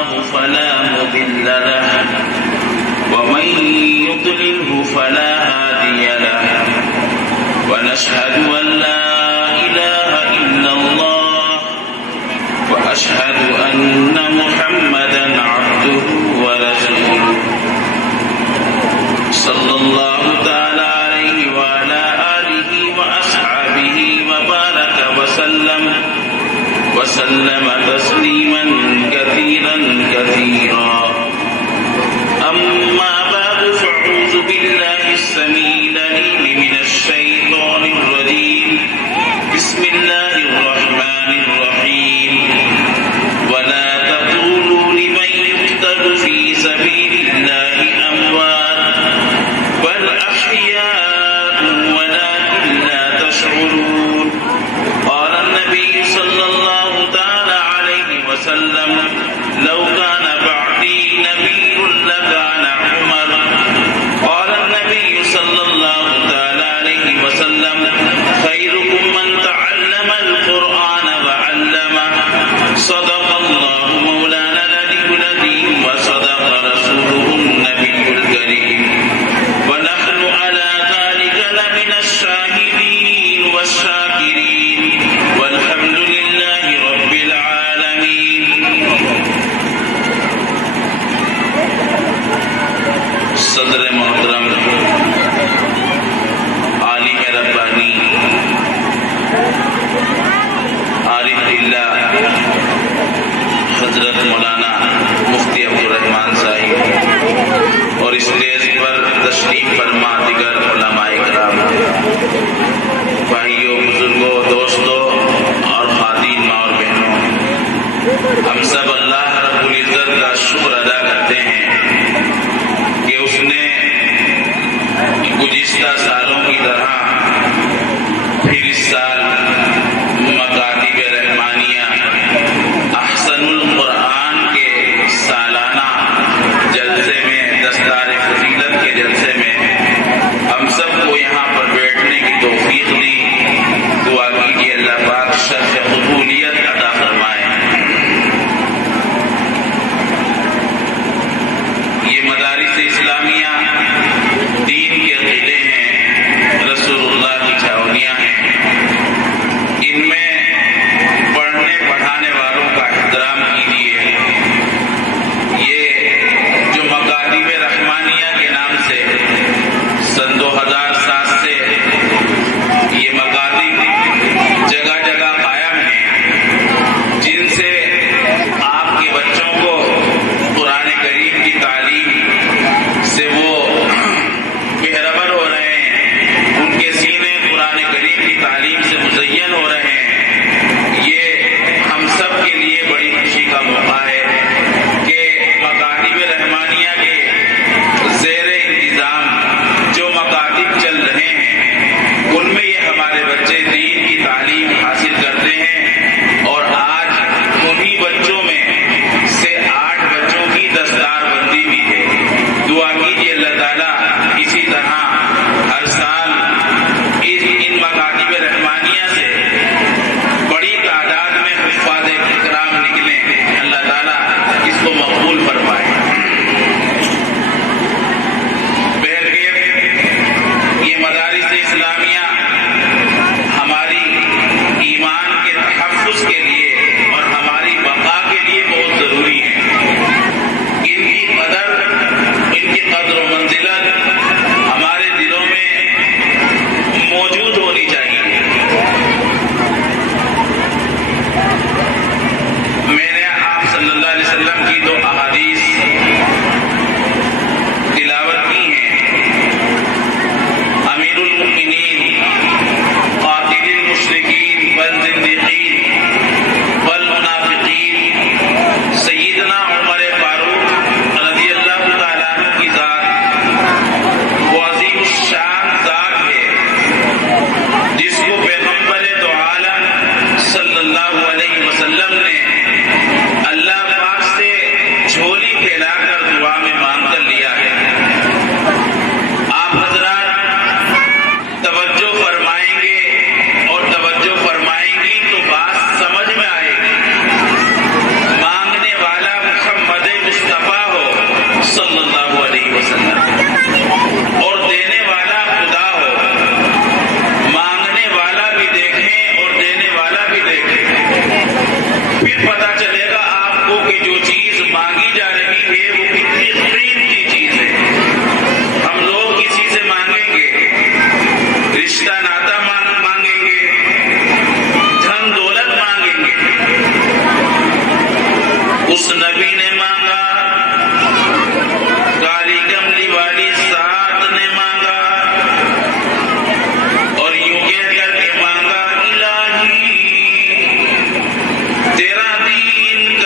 الله فلا مضل له ومن يضلله فلا هادي له ونشهد أن لا إله إلا الله وأشهد أن محمدا عبده ورسوله صلى الله تعالى عليه وعلى آله وأصحابه وبارك وسلم تسليما كثيرا كثيرا. أما بعد فأعوذ بالله السميع العليم من الشيطان الرجيم. بسم الله الرحمن الرحيم. ولا تقولوا لمن يقتل في سبيل الله أموات بل أحياء ولكن لا تشعرون. قال النبي صلى الله تعالى عليه وسلم لو كان بعدي نبي لكان عمر. قال النبي صلى الله تعالى عليه وسلم خيركم من تعلم القرآن وعلمه. صدق الله مولانا العلي العظيم وصدق رسوله النبي الكريم ونحن على ذلك لمن الشاهدين والشاكرين والحمد لله رب العالمين. صدر محترم عالم ربانی عارف اللہ حضرت مولانا مفتی عبدالرحمان صاحب اور اس اسٹیج پر تشریف فرما دیگر علماء کرام، بھائیوں، بزرگوں، دوستوں اور خواتین ماں اور بہنوں، ہم سب اللہ رب العزت کا شکر ادا کرتے ہیں کہ اس نے گزشتہ سالوں کی طرح پھر اس سال مکاتب رحمانیہ احسن القرآن کے سالانہ جلسے میں، دستار فضیلت کے جلسے میں ہم سب کو یہاں پر بیٹھنے کی توفیق دی. دعا کیجیے اللہ پاک شرف قبولیت عطا فرمائے.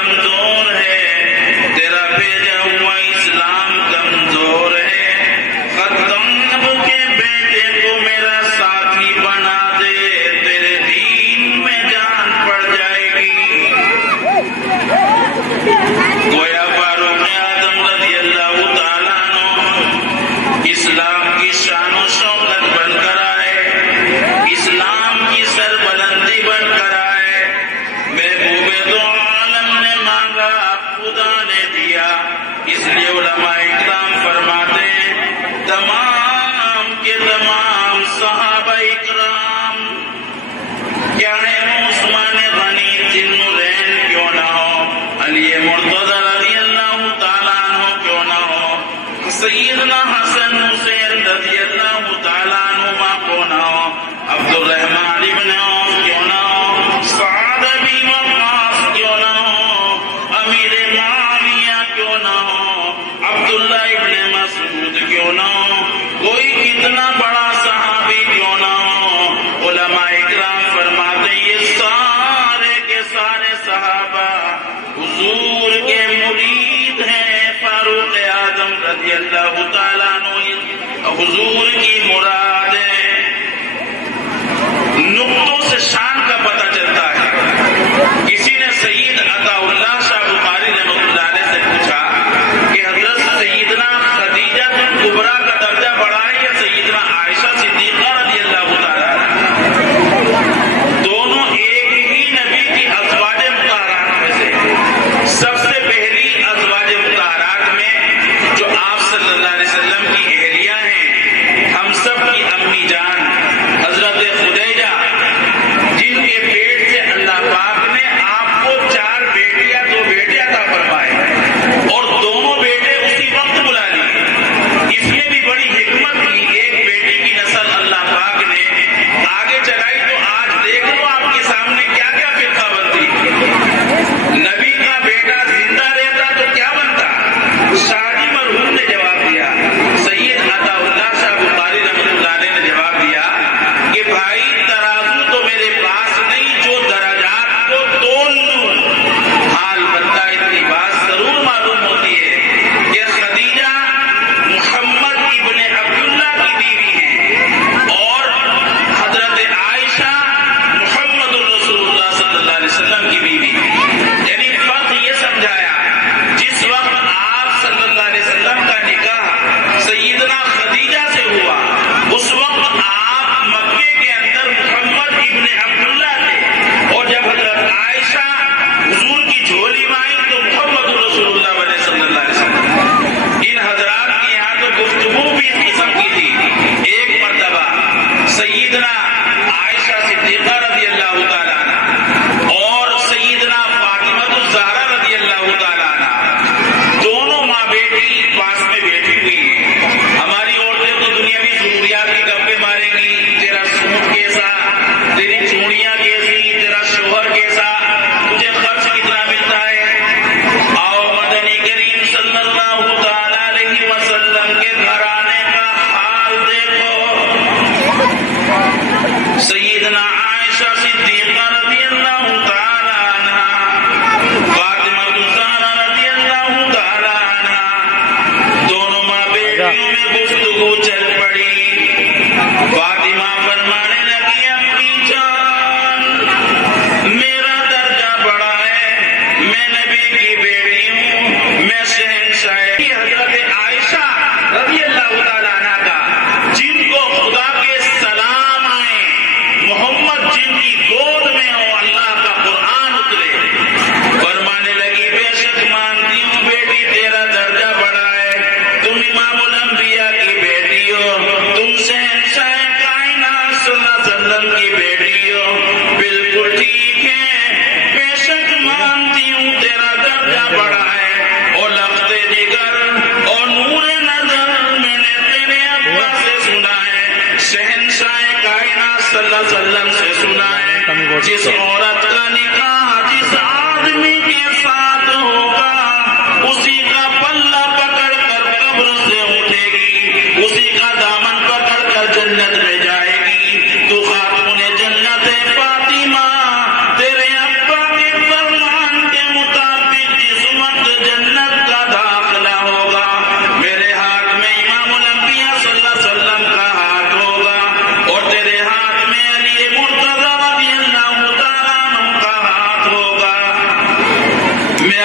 کمزور ہے، تیرا بھیجا ہوا اسلام کمزور ہے، خطاب کے بیٹے کو میرا ساتھی بنا دے، تیرے دین میں جان پڑ جائے گی۔ گویا فاروق اعظم رضی اللہ تعالیٰ عنہ اسلام کی شان و شوکت بن کر آئے، اسلام کی سربلندی بن کر آئے۔ محبوب دو عالم نے مانگا، خدا نے دیا۔ اس لیے علماء اکرام فرماتے ہیں تمام کے تمام صحابہ اکرام، کیا ہے عثمان غنی ذوالنورین کیوں نہ ہو، علی مرتضی رضی اللہ تعالیٰ عنہ کیوں نہ ہو، سیدنا حسن حسین رضی اللہ تعالیٰ عنہما کیوں نہ ہو، عبد الرحمن ابن عوف کیوں نہ ہو، سعد بن وقاص کیوں نہ ہو، امیر معاویہ کیوں نہ ہو، عبداللہ ابن مسعود کیوں نہ ہو، کوئی کتنا بڑا صحابی کیوں نہ ہو، علماء اکرام فرماتے ہیں یہ سارے کے سارے صحابہ حضور کے مرید ہیں۔ فاروق اعظم رضی اللہ تعالیٰ عنہ حضور کی مراد ہے۔ نقطوں سے شان کا پتہ چلتا ہے۔ کسی نے سید عطا اللہ شاہ بخاری رحمۃ اللہ علیہ سے پوچھا کہ حضرت سیدنا خدیجہ کبریٰ کا درجہ بڑا ہے یا سیدنا عائشہ صدیقہ رضی اللہ تعالیٰ عنہ؟ دونوں ایک ہی نبی کی ازواج مطہرات میں سے، سب سے پہلی ازواج مطہرات میں جو آپ صلی اللہ علیہ وسلم کی اہلیہ ہیں، ہم سب کی امی جان حضرت خدیجہ، جن کے پیٹ سے اللہ پاک نے آپ کو 4 بیٹیاں 2 بیٹے عطا فرمائے اور دونوں بیٹے اسی وقت بلا لیے۔ اس میں بھی بڑی حکمت کی، ایک بیٹی کی نسل اللہ پاک نے آگے چلائی تو آج دیکھ لو آپ کے سامنے کیا کیا فرقہ بندی۔ نبی کا بیٹا زندہ رہتا تو کیا بنتا؟ شادی مرحوم نے جواب دیا، سید عطا اللہ شاہ بخاری رحمۃ اللہ علیہ نے جواب دیا کہ بھائی ترازو تو میرے پاس نہیں جو درجات کو تول لوں، حال بندہ اتنی بات ضرور معلوم ہوتی ہے کہ خدیجہ محمد ابن عبداللہ کی بیوی ہیں اور حضرت عائشہ محمد الرسول اللہ صلی اللہ علیہ وسلم کی بیوی ہیں۔ یعنی فرق یہ سمجھایا، جس وقت آپ صلی اللہ علیہ وسلم کا نکاح سیدنا خدیجہ سے ہوا اس وقت آپ مکے کے اندر محمد ابن عبداللہ تھے، اور جب حضرت عائشہ حضور کی جھولی میں آئی تو محمد رسول اللہ علیہ صلی اللہ علیہ وسلم۔ ان حضرات کے یہاں تو گفتگو بھی اس قسم کی تھی۔ ایک مرتبہ سیدنا عائشہ صدیقہ رضی اللہ تعالیٰ عنہ اور سیدنا فاطمہ الزہرا رضی اللہ تعالیٰ عنہ دونوں ماں بیٹی پاس میں بیٹھی ہوئی ہیں۔ ہماری عورتیں تو دنیاوی ضروریات کی گپیں ماریں گی، تیرا سوٹ کیسا، تیری چوڑیاں کیسی، تیرا شوہر کیسا، تجھے خرچ کتنا ملتا ہے۔ آؤ مدنی کریم صلی اللہ تعالیٰ علیہ وسلم کے گھرانے کا حال دیکھو۔ سیدنا عائشہ صدیقہ رضی اللہ تعالیٰ عنہ، فاطمہ الزہرا رضی اللہ تعالیٰ عنہ، دونوں ماں بیٹیوں میں گفتگو چل پڑی۔ فاطمہ فرمانے لگی امی جان میرا درجہ بڑا ہے، میں نبی کی بیٹی ہوں، میں شہنشاہ حضرت عائشہ رضی اللہ تعالیٰ عنہ کا، جن کو خدا کے سلام آئے، محمد جن کی گود میں ہو، اللہ کا قرآن اترے، فرمانے لگی بے شک مانتی ہوں بیٹی تیرا درجہ بڑا ہے، تم امام الانبیاء کی بیٹی ہو، تم شہنشاہ کائنات صلی اللہ علیہ وسلم کی بیٹی ہو، بالکل ٹھیک ہے، بے شک مانتی ہوں تیرا درجہ بڑا ہے، اور لفظ جگر اور نور نظر میں نے تیرے ابا سے سنا ہے، شہنشاہ کائنات صلی اللہ علیہ وسلم سے سنا ہے، جس عورت کا نکاح جس آدمی کے ساتھ ہوگا اسی کا پلہ پکڑ کر قبر سے اٹھے گی، اسی کا دامن پکڑ کر جنت میں جائے گی۔ تو خاتون جنت فاطمہ تیرے ابا کے فرمان کے مطابق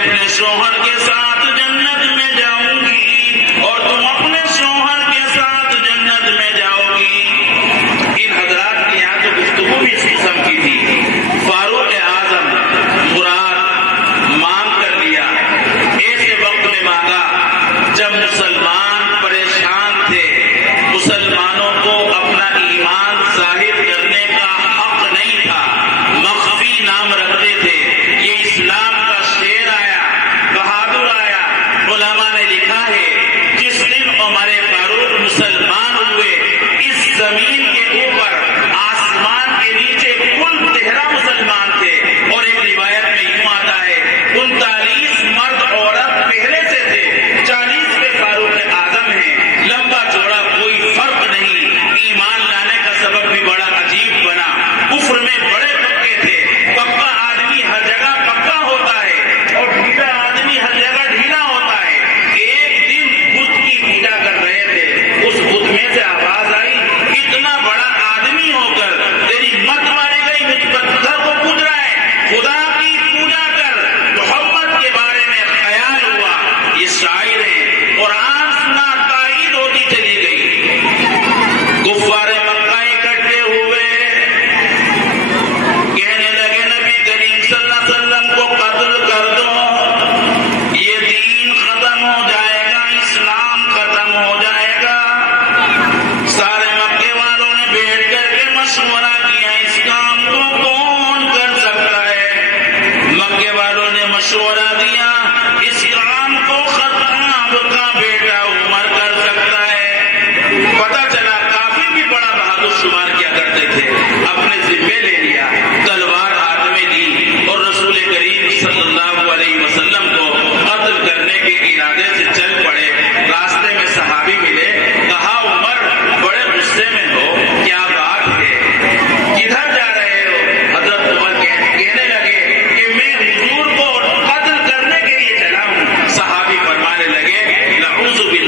اپنے شوہر کے ساتھ جنت میں جاؤں گی اور تم اپنے شوہر کے ساتھ جنت میں جاؤ گی۔ ان حضرات کے یہاں تو گفتگو بھی اس قسم کی تھی۔ فاروق اعظم مراد مانگ کر لیا، ایسے وقت میں مانگا جب مسلمان پریشان تھے، مسلمانوں کو اپنا ایمان ظاہر کرنے کا حق نہیں تھا، مخفی نام رکھتے تھے۔ یہ اسلام کا شیر آیا، بہادر آیا۔ علماء نے لکھا ہے جس دن عمر فاروق مسلمان ہوئے، اس زمین کے اوپر آسمان کے نیچے کل 13 مسلمان تھے، اور ایک روایت میں یوں آتا ہے 39 مرد عورت پہلے سے تھے، 40 پہ فاروق اعظم ہیں۔ لمبا چوڑا کوئی فرق نہیں۔ ایمان لانے کا سبب بھی بڑا عجیب بنا۔ کفر میں بڑے پکے تھے۔ پکا آدمی ہر جگہ پکا ہوتا ہے اور ڈھیلا آدمی ہر جگہ ڈھیلا ہوتا ہے۔ ایک دن بت کی پوجا کر رہے تھے، اس بت میں سے آواز آئی، اتنا بڑا آدمی ہو کر تیری مت ماری گئی، مجھ پتھر کو پوج رہا ہے، خدا کی پوجا کر۔ محمد کے بارے میں خیال ہوا۔ یہ شاعر ہیں، قرآن سنا، تائید ہوتی چلی گئی۔ کفار مکہ اکٹھے ہوئے، کہنے لگے نبی کریم صلی اللہ علیہ وسلم کو قتل کر دو، یہ دین ختم ہو جائے گا، اسلام ختم ہو جائے گا۔ سارے مکے والوں نے بیٹھ کر کے مشورہ کیا، اس کام کو کون کر سکتا ہے؟ مکے والوں نے مشورہ دیا، اس کام کو خطاب کا بیٹا عمر کر سکتا ہے۔ پتہ چلا کافی بھی بڑا بہادر شمار کیا کرتے تھے، اپنے ذمے لے لیا، تلوار ہاتھ میں دی اور رسول کریم صلی اللہ علیہ وسلم کو قتل کرنے کے ارادے سے چل پڑے۔ راستے میں صحابی ملے، کہا عمر بڑے غصے میں ہو، کیا بات ہے، کدھر جا رہے ہو؟ حضرت عمر کہنے لگے کہ میں حضور کو قتل کرنے کے لیے چلا ہوں۔ صحابی فرمانے لگے نعوذ باللہ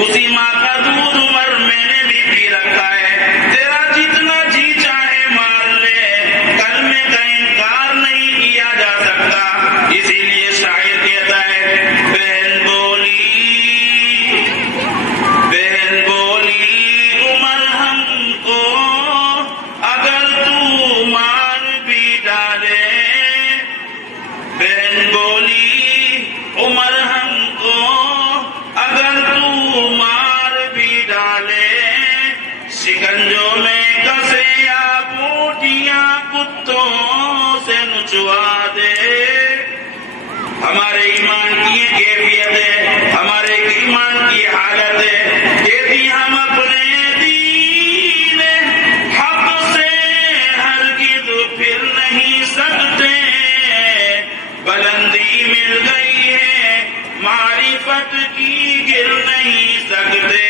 اسی ماں کا دودھ عمر میں نے بھی پی رکھا ہے، تیرا جتنا جی چاہے مار لے، کلمے کا انکار نہیں کیا جا سکتا۔ اسی لیے شاعر کہتا ہے بہن بولی عمر ہم کو اگر تو مار بھی ڈالے، بہن بولی عمر ہم کو اگر تو مار بھی ڈالے، شکنجوں میں کسے یا بوٹیاں کتوں سے نچوا دے۔ ہمارے ایمان کی یہ کیفیت ہے، ہمارے ایمان کی حالت ہے، کہتی ہم اپنے دین حق سے ہرگز پھر نہیں سکتے، بلندی مل گئی ہے معرفت کی گر نہیں سکتے۔